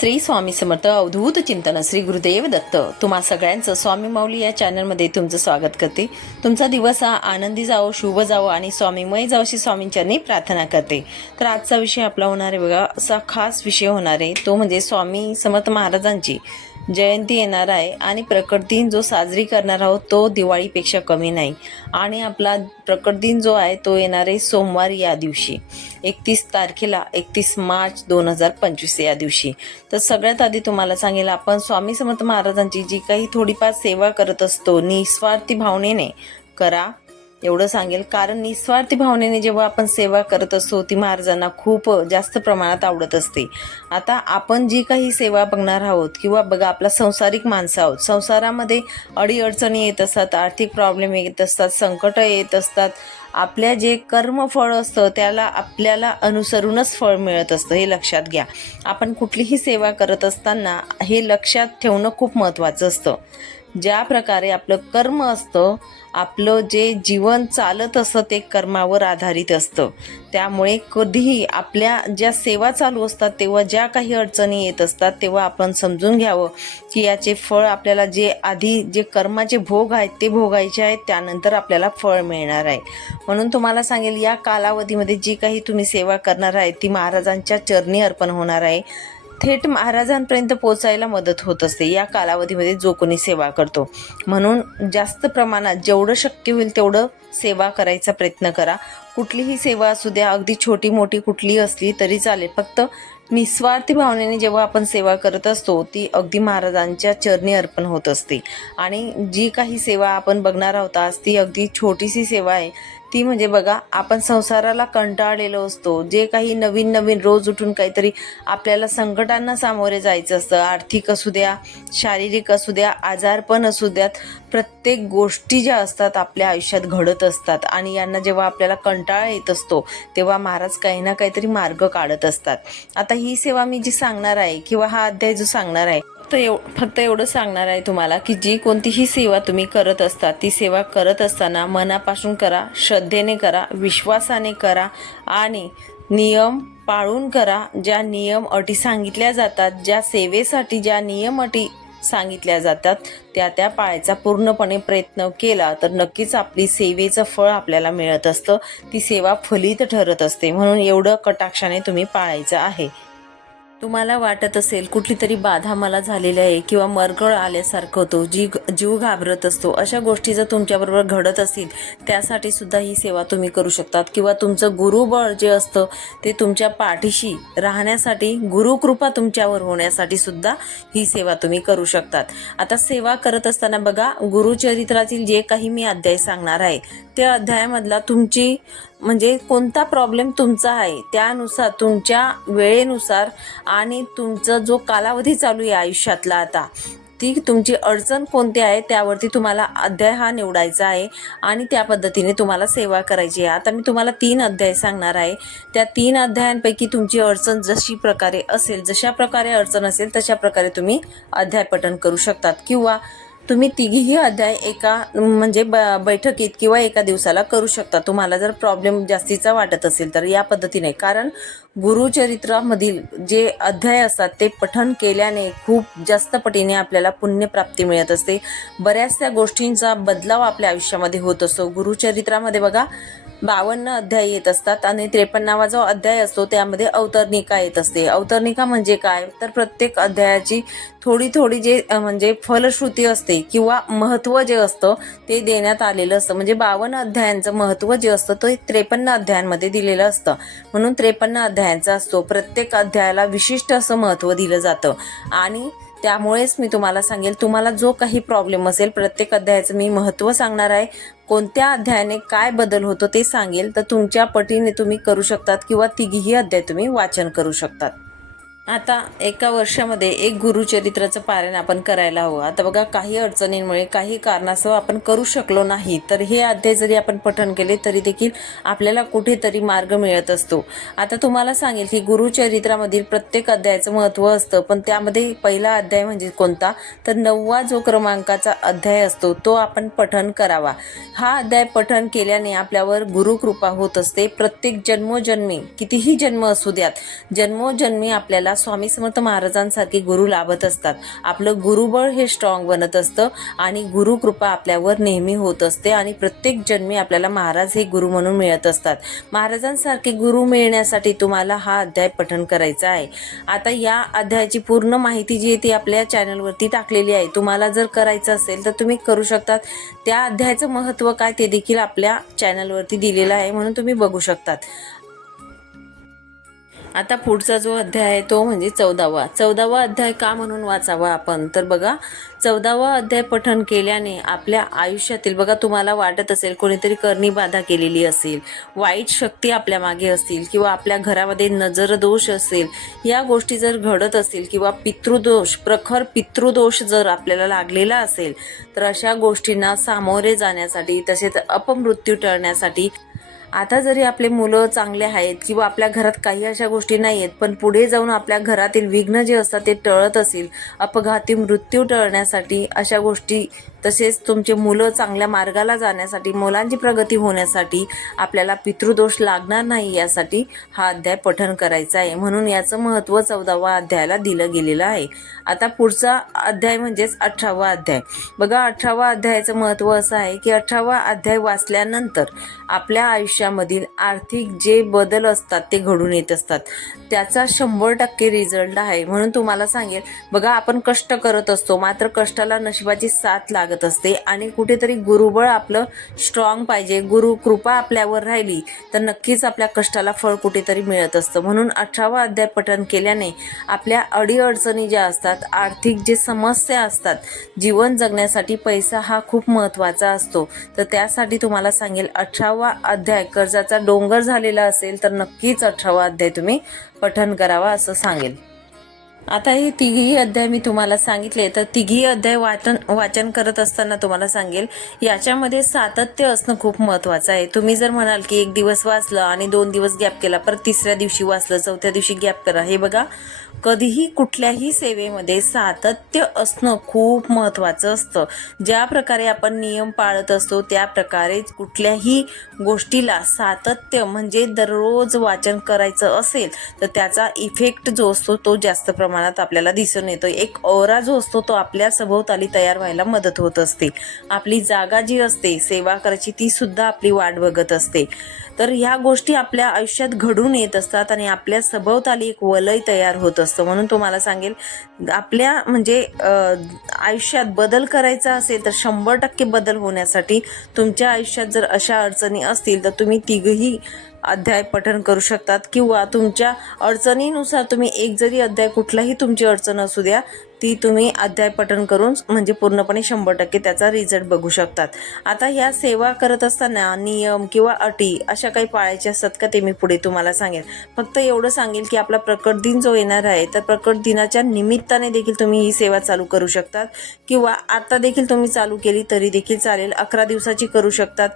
श्री स्वामी समर्थ अवधूत चिंतन श्री गुरुदेव दत्त. तुम्हा सगळ्यांचं स्वामी माऊली या चॅनलमध्ये तुमचं स्वागत करते. तुमचा दिवस हा आनंदी जावो शुभ जावो आणि स्वामीमय जावो अशी स्वामींच्यांनी प्रार्थना करते. तर आजचा विषय आपला होणार आहे बघा असा खास विषय होणार आहे. तो म्हणजे स्वामी समर्थ महाराजांची. जयंती येणार आहे आणि प्रकट दिन जो साजरी करणार आहोत तो दिवाळीपेक्षा कमी नाही. आणि आपला प्रकट दिन जो आहे तो येणार आहे सोमवार या दिवशी. एकतीस तारखेला एकतीस मार्च दोन हजार पंचवीस या दिवशी. तर सगळ्यात आधी तुम्हाला सांगेल आपण स्वामी समर्थ महाराजांची जी काही थोडीफार सेवा करत असतो निस्वार्थी भावनेने करा. एवढं सांगेल. कारण निस्वार्थी भावनेने जेव्हा आपण सेवा करत असतो ती महाराजांना खूप जास्त प्रमाणात आवडत असते. आता आपण जी काही सेवा बघणार आहोत किंवा बघा आपला संसारिक माणसं आहोत संसारामध्ये अडीअडचणी येत असतात आर्थिक प्रॉब्लेम येत असतात संकट येत असतात. आपल्या जे कर्मफळ असतं त्याला आपल्याला अनुसरूनच फळ मिळत असतं हे लक्षात घ्या. आपण कुठलीही सेवा करत असताना हे लक्षात ठेवणं खूप महत्त्वाचं असतं. ज्या प्रकारे आपलं कर्म असतं आपलं जे जीवन चालत असतं ते कर्मावर आधारित असतं. त्यामुळे कधीही आपल्या ज्या सेवा चालू असतात तेव्हा ज्या काही अडचणी येत असतात तेव्हा आपण समजून घ्यावं की याचे फळ आपल्याला जे आधी जे कर्माचे भोग आहेत ते भोगायचे आहेत त्यानंतर आपल्याला फळ मिळणार आहे. म्हणून तुम्हाला सांगेल या कालावधीमध्ये जी काही तुम्ही सेवा करणार आहे ती महाराजांच्या चरणी अर्पण होणार आहे. थेट महाराजांपर्यंत पोचायला मदत होत असते. या कालावधीमध्ये जो कोणी सेवा करतो. म्हणून जास्त प्रमाणात जेवढं शक्य होईल तेवढं सेवा करायचा प्रयत्न करा. कुठलीही सेवा असू द्या अगदी छोटी मोठी कुठली असली तरी चालेल. फक्त निस्वार्थी भावनेने जेव्हा आपण सेवा करत असतो ती अगदी महाराजांच्या चरणी अर्पण होत असते. आणि जी काही सेवा आपण बघणार आहोत आज ती अगदी छोटीशी सेवा आहे. ती म्हणजे बघा आपण संसाराला कंटाळलेलो असतो. जे काही नवीन नवीन रोज उठून काहीतरी आपल्याला संकटांना सामोरे जायचं असतं. आर्थिक असू द्या शारीरिक असू द्या आजारपण असू द्यात. प्रत्येक गोष्टी ज्या असतात आपल्या आयुष्यात घडत असतात आणि यांना जेव्हा आपल्याला कंटाळा येत असतो तेव्हा महाराज काही ना काहीतरी मार्ग काढत असतात. आता ही सेवा मी जी सांगणार आहे किंवा हा अध्याय जो सांगणार आहे फक्त एव फक्त एवढं सांगणार आहे तुम्हाला की जी कोणतीही सेवा तुम्ही करत असता ती सेवा करत असताना मनापासून करा श्रद्धेने करा विश्वासाने करा आणि नियम पाळून करा ज्या नियम अटी सांगितल्या जातात ज्या सेवेसाठी ज्या नियम अटी सांगितल्या जातात त्या त्या पाळायचा पूर्णपणे प्रयत्न केला तर नक्कीच आपली सेवेचं फळ आपल्याला मिळत असतं. ती सेवा फलित ठरत असते. म्हणून एवढं कटाक्षाने तुम्ही पाळायचं आहे. तुम्हाला वाटत असेल कुठली तरी बाधा मला झालेली आहे किंवा मरगळ आल्यासारखं होतो जी जीव घाबरत असतो अशा गोष्टी जर तुमच्याबरोबर घडत असतील त्यासाठी सुद्धा ही सेवा तुम्ही करू शकतात. किंवा तुमचं गुरुबळ जे असतं ते तुमच्या पाठीशी राहण्यासाठी गुरुकृपा तुमच्यावर होण्यासाठी सुद्धा ही सेवा तुम्ही करू शकतात. आता सेवा करत असताना बघा गुरुचरित्रातील जे काही मी अध्याय सांगणार आहे त्या अध्यायामधला तुमची म्हणजे कोणता प्रॉब्लेम तुमचा आहे त्यानुसार तुमच्या वेळेनुसार आणि तुमचा जो कालावधी चालू आहे आयुष्यातला आता ती तुमची अडचण कोणती आहे त्यावरती तुम्हाला अध्याय हा निवडायचा आहे आणि त्या पद्धतीने तुम्हाला सेवा करायची आहे. आता मी तुम्हाला तीन अध्याय सांगणार आहे. त्या तीन अध्यायांपैकी तुमची अडचण जशी प्रकारे असेल जशा प्रकारे अडचण असेल तशा प्रकारे तुम्ही अध्याय पठण करू शकतात. किंवा तुम्ही तिघीही अध्याय एका म्हणजे ब बैठकीत किंवा एका दिवसाला करू शकता. तुम्हाला जर प्रॉब्लेम जास्तीचा वाटत असेल तर या पद्धतीने. कारण गुरुचरित्रामधील जे अध्याय असतात ते पठन केल्याने खूप जास्त पटीने आपल्याला पुण्यप्राप्ती मिळत असते. बऱ्याचशा गोष्टींचा बदलाव आपल्या आयुष्यामध्ये होत असतो. गुरुचरित्रामध्ये बघा बावन्न अध्याय येत असतात आणि त्रेपन्नावा जो अध्याय असतो त्यामध्ये अवतरणिका येत असते. अवतरणिका म्हणजे काय? तर प्रत्येक अध्यायाची थोडी थोडी जे म्हणजे फलश्रुती असते किंवा महत्त्व जे असतं ते देण्यात आलेलं असतं. म्हणजे बावन्न अध्यायांचं महत्त्व जे असतं ते त्रेपन्न अध्यायांमध्ये दिलेलं असतं. म्हणून त्रेपन्न अध्यायांचा असतो. प्रत्येक अध्यायाला विशिष्ट असं महत्त्व दिलं जातं. आणि त्यामुळेच मी तुम्हाला सांगेल तुम्हाला जो काही प्रॉब्लेम असेल प्रत्येक अध्यायाचं मी महत्त्व सांगणार आहे. कोणत्या अध्यायाने काय बदल होतो ते सांगेल तर तुमच्या पटीने तुम्ही करू शकतात किंवा तिघीही अध्याय तुम्ही वाचन करू शकतात. आता एका वर्षामध्ये एक गुरुचरित्राचं पारायण आपण करायला हवं. आता बघा काही अडचणींमुळे काही कारणासह आपण करू शकलो नाही. तर हे अध्याय जरी आपण पठण केले तरी देखील आपल्याला कुठेतरी मार्ग मिळत असतो. आता तुम्हाला सांगेल की गुरुचरित्रामधील प्रत्येक अध्यायाचं महत्त्व असतं पण त्यामध्ये पहिला अध्याय म्हणजे कोणता? तर नववा जो क्रमांकाचा अध्याय असतो तो आपण पठण करावा. हा अध्याय पठण केल्याने आपल्यावर गुरुकृपा होत असते. प्रत्येक जन्मोजन्मी कितीही जन्म असू द्यात जन्मोजन्मी आपल्याला स्वामी समर्थ महाराजांसारखे गुरु लाभत असतात. आपलं गुरुबळ हे स्ट्रॉंग बनत असतं आणि गुरुकृपा आपल्यावर नेहमी होत असते आणि प्रत्येक जन्मी आपल्याला महाराज हे गुरु म्हणून मिळत असतात. महाराजांसारखे गुरु मिळण्यासाठी तुम्हाला हा अध्याय पठण करायचा आहे. आता या अध्यायाची पूर्ण माहिती जी आहे ती आपल्या चॅनलवरती टाकलेली आहे. तुम्हाला जर करायचं असेल तर तुम्ही करू शकतात. त्या अध्यायाचं महत्त्व काय ते देखील आपल्या चॅनलवरती दिलेलं आहे म्हणून तुम्ही बघू शकतात. आता पुढचा जो अध्याय आहे तो म्हणजे चौदावा. चौदावा अध्याय का म्हणून वाचावा आपण? तर बघा चौदावा अध्याय पठण केल्याने आपल्या आयुष्यातील बघा तुम्हाला वाटत असेल कोणीतरी करणी बाधा केलेली असेल वाईट शक्ती आपल्या मागे असतील किंवा आपल्या घरामध्ये नजर दोष असेल या गोष्टी जर घडत असतील किंवा पितृदोष प्रखर पितृदोष जर आपल्याला लागलेला असेल तर अशा गोष्टींना सामोरे जाण्यासाठी तसेच अपमृत्यू टळण्यासाठी आता जरी आपले मुलं चांगले आहेत किंवा आपल्या घरात काही अशा गोष्टी नाही आहेत पण पुढे जाऊन आपल्या घरातील विघ्न जे असतात ते टळत असेल अपघाती मृत्यू टळण्यासाठी अशा गोष्टी तसेच तुमचे मुलं चांगल्या मार्गाला जाण्यासाठी मुलांची प्रगती होण्यासाठी आपल्याला पितृदोष लागणार नाही यासाठी हा अध्याय पठण करायचा आहे. म्हणून याचं महत्त्व चौदावा अध्यायाला दिलं गेलेलं आहे. आता पुढचा अध्याय म्हणजेच अठरावा अध्याय. बघा अठरावा अध्यायाचं महत्त्व असं आहे की अठरावा अध्याय वाचल्यानंतर आपल्या आयुष्यामधील आर्थिक जे बदल असतात ते घडून येत असतात. त्याचा शंभर टक्के रिझल्ट आहे. म्हणून तुम्हाला सांगेल बघा आपण कष्ट करत असतो मात्र कष्टाला नशिबाची साथ लागत असते. आणि कुठेतरी गुरुबळ आपलं स्ट्रॉंग पाहिजे. गुरु कृपा आपल्यावर राहिली तर नक्कीच आपल्या कष्टाला फळ कुठेतरी मिळत असतं. म्हणून अठरावा अध्याय पठण केल्याने आपल्या अडीअडचणी ज्या असतात आर्थिक जे समस्या असतात जीवन जगण्यासाठी पैसा हा खूप महत्त्वाचा असतो. तर त्यासाठी तुम्हाला सांगेल अठरावा अध्याय कर्जाचा डोंगर झालेला असेल तर नक्कीच अठरावा अध्याय तुम्ही पठण करावा असं सांगेल. आता हे तिघीही अध्याय मी तुम्हाला सांगितले तर तिघीही अध्याय वाचन वाचन करत असताना तुम्हाला सांगेल याच्यामध्ये सातत्य असणं खूप महत्त्वाचं आहे. तुम्ही जर म्हणाल की एक दिवस वाचलं आणि दोन दिवस गॅप केला परत तिसऱ्या दिवशी वाचलं चौथ्या दिवशी गॅप करा हे बघा कधीही कुठल्याही सेवेमध्ये सातत्य असणं खूप महत्त्वाचं असतं. ज्या प्रकारे आपण नियम पाळत असतो त्या प्रकारे कुठल्याही गोष्टीला सातत्य म्हणजे दररोज वाचन करायचं असेल तर त्याचा इफेक्ट जो असतो तो जास्त प्रमाणात आपल्याला दिसून येतो. एक ओरा जो असतो तो आपल्या सभोवताली तयार व्हायला मदत होत असते. आपली जागा जी असते सेवा करायची ती सुद्धा आपली वाट बघत असते. तर ह्या गोष्टी आपल्या आयुष्यात घडून येत असतात आणि आपल्या सभोवताली एक वलय तयार होत असतं म्हणून तुम्हाला सांगेल आपल्या म्हणजे आयुष्यात बदल करायचा असेल तर शंभर टक्के बदल होण्यासाठी तुमच्या आयुष्यात जर अशा अडचणी असतील तर तुम्ही तिघही अध्याय पठण करू शकतात किंवा तुमच्या अडचणीनुसार तुम्ही एक जरी अध्याय कुठलाही तुमची अडचण असू द्या ती तुम्ही अध्याय पठण करून म्हणजे पूर्णपणे शंभर टक्के त्याचा रिझल्ट बघू शकतात. आता ह्या सेवा करत असताना नियम किंवा अटी अशा काही पाळायच्या असतात का ते मी पुढे तुम्हाला सांगेन. फक्त एवढं सांगेल की आपला प्रकट दिन जो येणार आहे तर प्रकट दिनाच्या निमित्ताने देखील तुम्ही ही सेवा चालू करू शकतात किंवा आता देखील तुम्ही चालू केली तरी देखील चालेल अकरा दिवसाची करू शकतात.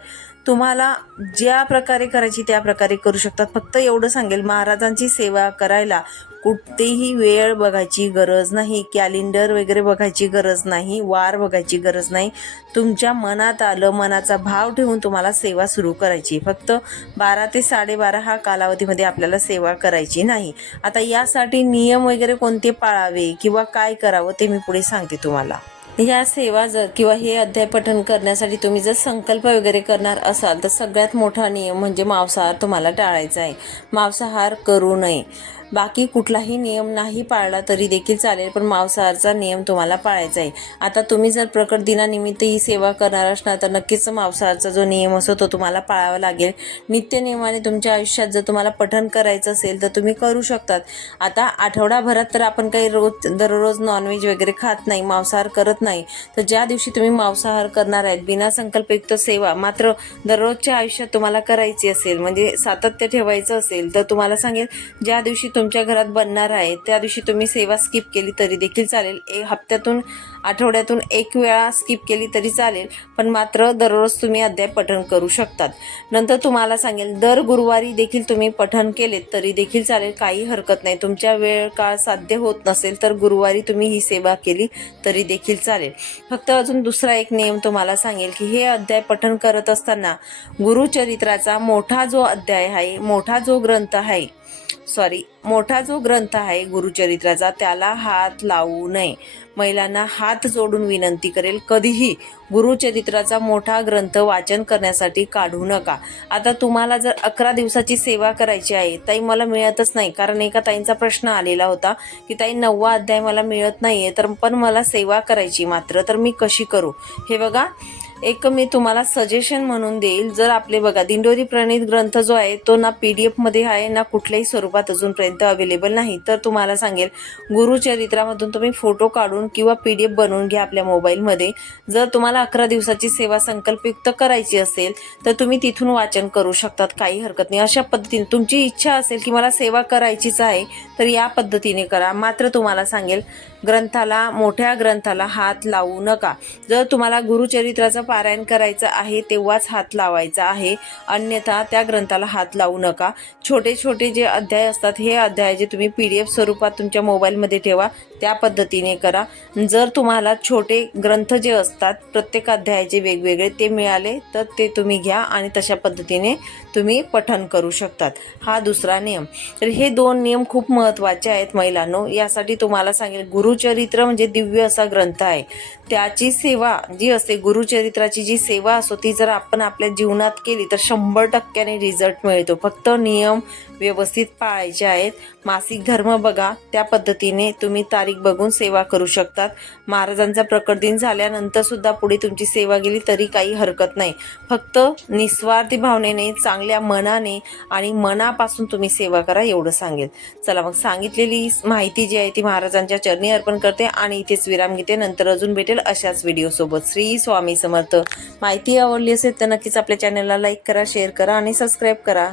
तुम्हाला ज्या प्रकारे करायची त्या प्रकारे करू शकतात. फक्त एवढं सांगेल महाराजांची सेवा करायला कुठतीही वेळ बघायची गरज नाही कॅलेंडर वगैरे बघायची गरज नाही वार बघायची गरज नाही. तुमच्या मनात आलं मनाचा भाव ठेवून तुम्हाला सेवा सुरू करायची. फक्त बारा ते साडेबारा हा कालावधीमध्ये आपल्याला सेवा करायची नाही. आता यासाठी नियम वगैरे कोणते पाळावे किंवा काय करावं ते मी पुढे सांगते तुम्हाला. या सेवा जर किंवा हे अध्याय पठण करण्यासाठी तुम्ही जर संकल्प वगैरे करणार असाल तर सगळ्यात मोठा नियम म्हणजे मांसाहार तुम्हाला टाळायचा आहे. मांसाहार करू नये. बाकी कुठलाही नियम नाही पाळला तरी देखील चालेल पण मांसाहारचा नियम तुम्हाला पाळायचा आहे. आता तुम्ही जर प्रकट दिनानिमित्त ही सेवा करणार असणार तर नक्कीच मांसाहारचा जो नियम असतो तो तुम्हाला पाळावा लागेल. नित्य नियमाने तुमच्या आयुष्यात जर तुम्हाला पठण करायचं असेल तर तुम्ही करू शकतात. आता आठवडाभरात तर आपण काही रोज दररोज नॉनव्हेज वगैरे खात नाही मांसाहार करत नाही. तर ज्या दिवशी तुम्ही मांसाहार करणार आहेत बिना संकल्पयुक्त सेवा मात्र दररोजच्या आयुष्यात तुम्हाला करायची असेल म्हणजे सातत्य ठेवायचं असेल तर तुम्हाला सांगेल ज्या दिवशी तुमच्या घरात बनणार आहे त्या दिवशी तुम्ही सेवा स्किप केली तरी देखील चालेल. एक हप्त्यातून आठवड्यातून एक वेळा स्किप केली तरी चालेल पण मात्र दररोज तुम्ही अध्याय पठण करू शकतात. नंतर तुम्हाला सांगेल दर गुरुवारी देखील तुम्ही पठण केलेत तरी देखील चालेल काही हरकत नाही. तुमच्या वेळ काळ साध्य होत नसेल तर गुरुवारी तुम्ही ही सेवा केली तरी देखील चालेल. फक्त अजून दुसरा एक नियम तुम्हाला सांगेल की हे अध्याय पठण करत असताना गुरुचरित्राचा मोठा जो अध्याय आहे मोठा जो ग्रंथ आहे सॉरी मोठा जो ग्रंथ आहे गुरुचरित्राचा त्याला हात लावू नये. महिलांना हात जोडून विनंती करेल कधीही गुरुचरित्राचा मोठा ग्रंथ वाचन करण्यासाठी काढू नका. आता तुम्हाला जर अकरा दिवसाची सेवा करायची आहे ताई मला मिळतच नाही. कारण एका ताईंचा प्रश्न आलेला होता की ताई नववा अध्याय मला मिळत नाही आहे तर पण मला सेवा करायची मात्र तर मी कशी करू? हे बघा एक मी तुम्हाला सजेशन म्हणून देईल. जर आपले बघा दिंडोरी प्रणित ग्रंथ जो आहे तो ना पी डी एफमध्ये आहे ना कुठल्याही स्वरूपात अजूनपर्यंत अवेलेबल नाही. तर तुम्हाला सांगेल गुरुचरित्रामधून तुम्ही फोटो काढून किंवा पी डी एफ बनवून घ्या आपल्या मोबाईलमध्ये जर तुम्हाला अकरा दिवसाची सेवा संकल्पयुक्त करायची असेल तर तुम्ही तिथून वाचन करू शकतात काही हरकत नाही. अशा पद्धतीने तुमची इच्छा असेल की मला सेवा करायचीच आहे तर या पद्धतीने करा. मात्र तुम्हाला सांगेल ग्रंथाला मोठ्या ग्रंथाला हात लावू नका. जर तुम्हाला गुरुचरित्राचं पारायण करायचं आहे तेव्हाच हात लावायचा आहे. अन्यथा त्या ग्रंथाला हात लावू नका. छोटे छोटे जे अध्याय असतात हे अध्याय जे तुम्ही पी डी एफ स्वरूपात तुमच्या मोबाईलमध्ये ठेवा त्या पद्धतीने करा. जर तुम्हाला छोटे ग्रंथ जे असतात प्रत्येक अध्यायाचे वेगवेगळे ते मिळाले तर ते तुम्ही घ्या आणि तशा पद्धतीने तुम्ही पठन करू शकतात. हा दुसरा नियम. तर हे दोन नियम खूप महत्त्वाचे आहेत महिलांनो. यासाठी तुम्हाला सांगेल गुरु गुरुचरित्र म्हणजे दिव्य असा ग्रंथ आहे. त्याची सेवा जी असते गुरुचरित्राची जी सेवा असो ती जर आपण आपल्या जीवनात केली तर शंभर टक्क्याने रिझल्ट मिळतो. फक्त नियम व्यवस्थित पाळायचे आहेत. मासिक धर्म बघा त्या पद्धतीने तुम्ही तारीख बघून सेवा करू शकतात. महाराजांचा प्रकट दिन झाल्यानंतर सुद्धा पुढे तुमची सेवा गेली तरी काही हरकत नाही. फक्त निस्वार्थी भावनेने चांगल्या मनाने आणि मनापासून तुम्ही सेवा करा एवढं सांगेल. चला मग सांगितलेली माहिती जी आहे ती महाराजांच्या चरणी अर्पण करते आणि इथेच विराम घेते. नंतर अजून भेटेल अशाच व्हिडिओसोबत श्री स्वामी समर्थ. माहिती आवडली असेल तर नक्कीच आपल्या चॅनलला लाईक करा शेअर करा आणि सबस्क्राईब करा.